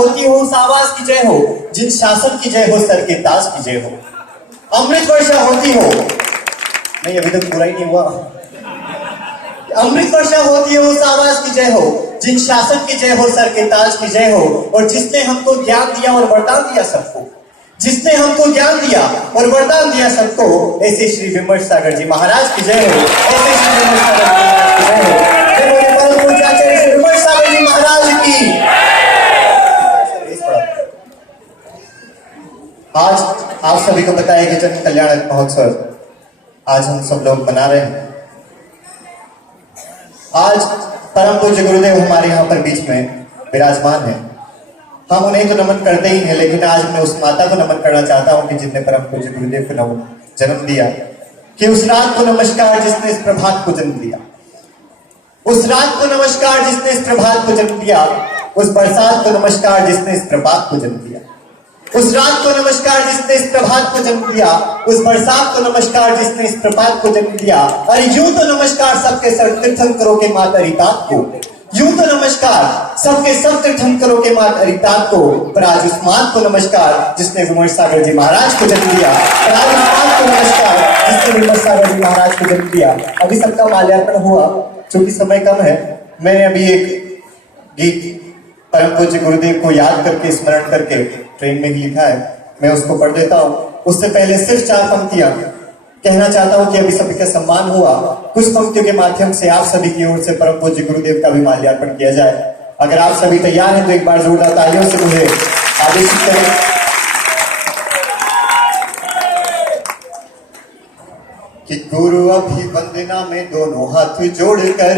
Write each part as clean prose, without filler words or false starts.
होती हो उस आवाज की जय हो, जिन शासन की जय हो सर के ताज की जय हो। अमृत वर्षा होती हो, नहीं अभी तक पूरा ही नहीं हुआ। अमृत वर्षा होती है उस आवाज की जय हो, जिन शासन की जय हो सर के ताज की जय हो। और जिसने हमको ज्ञान दिया और वरदान दिया सबको, जिसने हमको ज्ञान दिया और वरदान दिया सबको, ऐसे श्री विमर्श सागर जी महाराज की जय हो। ऐसे श्री विमर्श सागर जी महाराज की जय हो। जय बोले परम पूज्य आचार्य श्री विमर्श सागर जी महाराज की। आज आप सभी को बताया कि जन कल्याण महोत्सव आज हम सब लोग मना रहे हैं। आज परम पूज्य गुरुदेव हमारे यहाँ पर बीच में विराजमान है। हम उन्हें तो नमन करते ही हैं, लेकिन आज मैं उस माता को नमन करना चाहता हूँ कि जिसने परम पूज्य गुरुदेव को जन्म दिया, कि उस रात को नमस्कार जिसने इस प्रभात को जन्म दिया, उस रात को नमस्कार जिसने इस प्रभात को जन्म दिया, उस बरसात को नमस्कार जिसने इस प्रभात को जन्म दिया, उस रात को नमस्कार जिसने इस प्रभात को जन्म दिया, उस बरसात को नमस्कार जिसने इस प्रभात को जन्म दिया। अरे यूं तो नमस्कार सबके सब तीर्थंकरों के माता रितात को, यूं तो नमस्कार सबके सब तीर्थंकरों के माता रितात को, पर आज उस मात को नमस्कार जिसने विमर्श सागर जी महाराज को जन्म दिया, पर आज उस मात को नमस्कार जिसने विमर्श सागर जी महाराज को जन्म दिया। अभी सबका माल्यार्पण हुआ, चूंकि समय कम है, मैंने अभी एक गीत परम पूज्य गुरुदेव को याद करके स्मरण करके ट्रेन में ही लिखा है, मैं उसको पढ़ देता हूँ। उससे पहले सिर्फ 4 पंक्तियां कहना चाहता हूँ कि अभी सभी का सम्मान हुआ, कुछ पंक्तियों के माध्यम से आप सभी की ओर से परम पूज्य गुरुदेव का भी माल्यार्पण किया जाए। अगर आप सभी तैयार हैं तो एक बार जोरदार तालियों से मुझे आदेशित करें। कि गुरु अभिवंदना में दोनों हाथ जोड़कर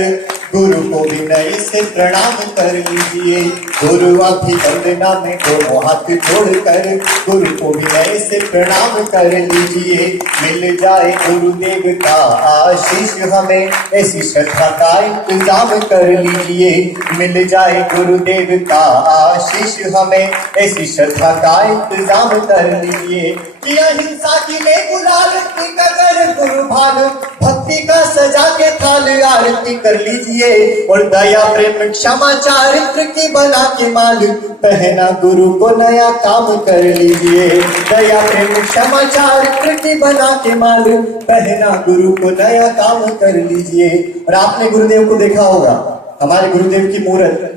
गुरु को विनय से प्रणाम कर लीजिए। गुरु अभिवंदना में दोनों हाथ जोड़कर गुरु को विनय से प्रणाम कर लीजिए। मिल जाए गुरुदेव का आशीष हमें, ऐसी श्रद्धा का इंतजाम कर लीजिए। मिल जाए गुरुदेव का आशीष हमें, ऐसी श्रद्धा का इंतजाम कर लीजिए। कि अहिंसा की ले गुलाल का कर गुरु भान, भक्ति का सजा के थाल आरती कर लीजिए। और दया प्रेम क्षमा चारित्र की बना के माल, पहना गुरु को नया काम कर लीजिए। दया प्रेम क्षमा चारित्र की बना के माल, पहना गुरु को नया काम कर लीजिए। और आपने गुरुदेव को देखा होगा, हमारे गुरुदेव की मूर्त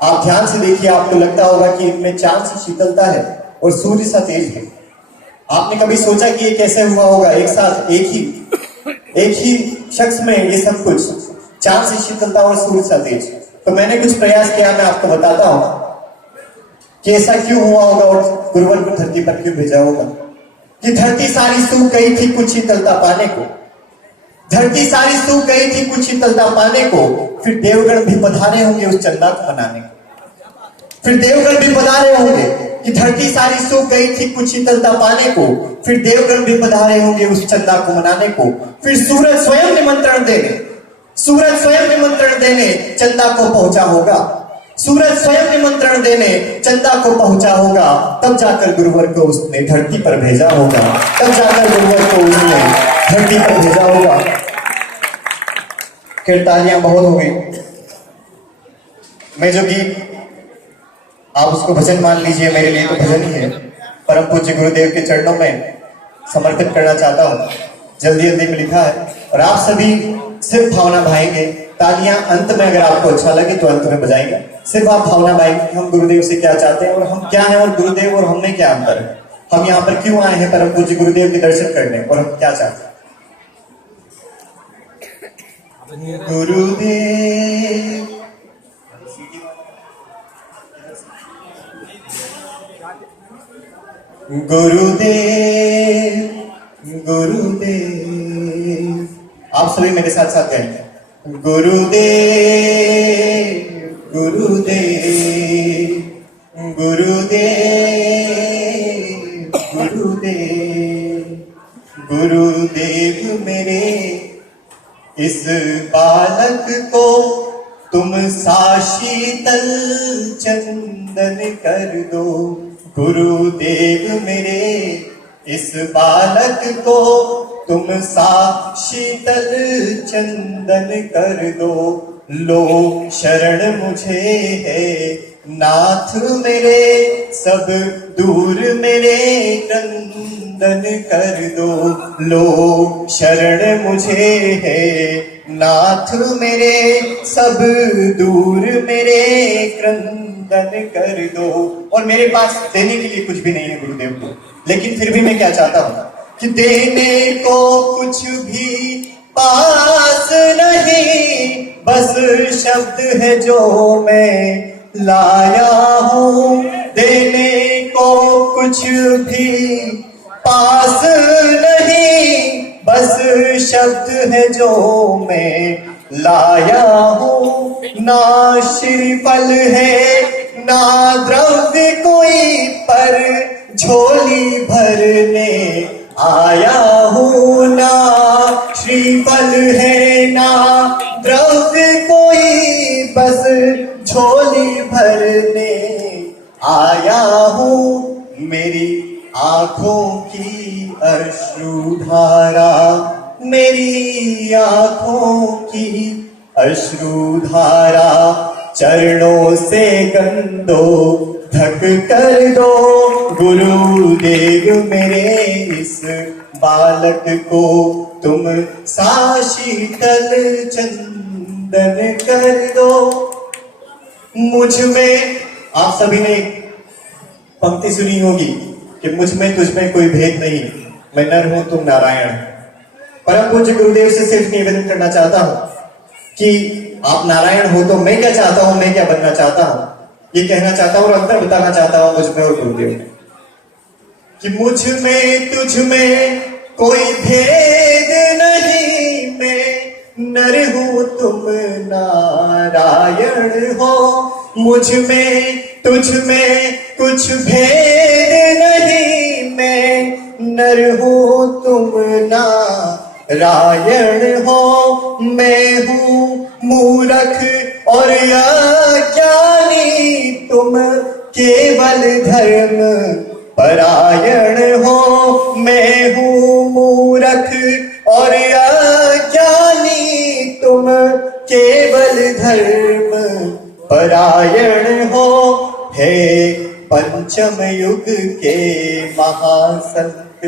आप ध्यान से देखिए, आपको लगता होगा कि इनमें चांद सी शीतलता है और सूर्य सा तेज है। आपने कभी सोचा कि ये कैसे हुआ होगा? एक साथ एक ही शख्स में ये सब कुछ, चांद से शीतलता और सूर्य सा तेज। तो मैंने कुछ प्रयास किया, मैं आपको बताता हूं कि ऐसा क्यों हुआ होगा और गुरुवर को धरती पर क्यों भेजा होगा। कि धरती सारी सूख गई थी कुछ शीतलता पाने को, धरती सारी सूख गई थी कुछ शीतलता पाने को, फिर देवगण भी पधारे होंगे उस चंदा को मनाने को। फिर देवगण भी पधारे होंगे कि धरती सारी सूख गई थी कुछ शीतलता पाने को, फिर देवगण भी पधारे होंगे उस चंदा को मनाने को। फिर सूरज स्वयं निमंत्रण देने, सूरज स्वयं निमंत्रण देने चंदा को पहुंचा होगा। सूरज स्वयं निमंत्रण देने चंदा को पहुंचा होगा, तब जाकर गुरुवर को उसने धरती पर भेजा होगा। तब जाकर गुरुवर को उसने धरती पर भेजा होगा। तालियां बहुत हो गई। मैं जो गीत, आप उसको भजन मान लीजिए, मेरे लिए तो भजन ही है, परम पूज्य गुरुदेव के चरणों में समर्पित करना चाहता हूँ। जल्दी जल्दी में लिखा है और आप सभी सिर्फ भावना भाएंगे। तालियां अंत में अगर आपको अच्छा लगे तो अंत में बजाएंगे। सिर्फ आप भावना भाएंगे, हम गुरुदेव से क्या चाहते हैं और हम क्या हैं, और गुरुदेव और हम में क्या अंतर है, हम यहाँ पर क्यों आए हैं परम पूज्य गुरुदेव के दर्शन करने, और हम क्या चाहते हैं। गुरुदेव गुरुदेव गुरुदेव, आप सभी मेरे साथ साथ कहें गुरुदेव गुरुदेव गुरुदेव गुरुदेव। गुरुदेव मेरे इस बालक को तुम सा शीतल चंदन कर दो। गुरुदेव मेरे इस बालक को तुम सा शीतल चंदन कर दो। लो शरण मुझे है नाथ मेरे सब दूर मेरे क्रंदन कर दो, लो शरण मुझे है। नाथ मेरे सब दूर मेरे क्रंदन कर दो। और मेरे पास देने के लिए कुछ भी नहीं है गुरुदेव को, लेकिन फिर भी मैं क्या चाहता हूं कि देने को कुछ भी पास नहीं, बस शब्द है जो मैं लाया हूं। देने को कुछ भी पास नहीं, बस शब्द है जो मैं लाया हूं। ना श्रीफल है ना द्रव्य कोई, पर झोली भरने आया हूं। ना श्रीफल है ना द्रव्य कोई, बस झोली भरने आया हूं। मेरी आंखों की अश्रुधारा, मेरी आंखों की अश्रुधारा चरणों से गंदो ढक कर दो। गुरुदेव मेरे इस बालक को तुम शीतल चंदन कर दो। मुझ में, आप सभी ने पंक्ति सुनी होगी कि मुझ में तुझ में कोई भेद नहीं, मैं नर हूं तुम नारायण। परम पूज्य गुरुदेव से सिर्फ निवेदन करना चाहता हूं कि आप नारायण हो तो मैं क्या चाहता हूं, मैं क्या बनना चाहता हूं, ये कहना चाहता हूं और अंतर बताना चाहता हूं मुझ में और गुरुदेव में, कि मुझ में तुझ में कोई भेद नहीं, मैं नर हूं तुम नारायण हो। मुझ में तुझ में कुछ भेद नहीं, मैं नर हूं तुम नारायण हो। मैं हूं मूर्ख और अज्ञानी, तुम केवल धर्म परायण हो। मैं हूं मूर्ख और अज्ञानी, तुम केवल धर्म परायण हो। हे पंचम युग के महासंत,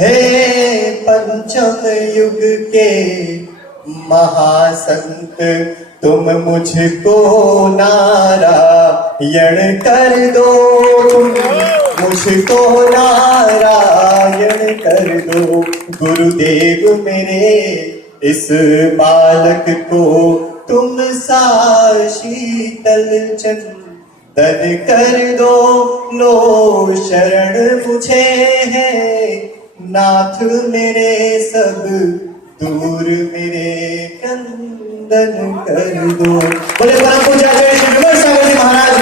हे पंचम युग के महासंत, तुम मुझको नारायण कर दो। मुझको नारायण कर दो। गुरुदेव मेरे इस बालक को तुम शीतल चंदन कर दो। लो शरण मुझे है, नाथ मेरे सब दूर मेरे क्रंदन कर दो। बोले परम पूज्य आचार्य श्री विमल सागर जी महाराज